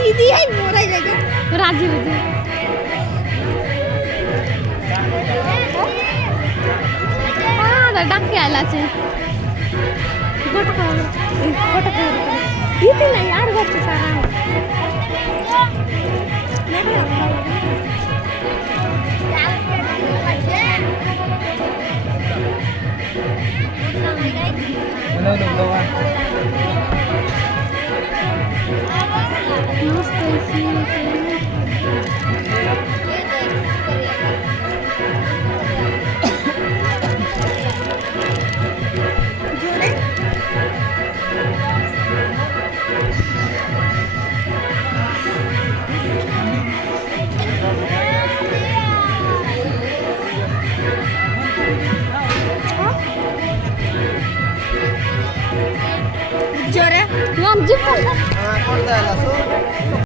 दीदी है मोरा जाएगा राजी होती हाँ डाक के आला चे गोट दीदी ना यार गोट सारा जोरे तू आम जिप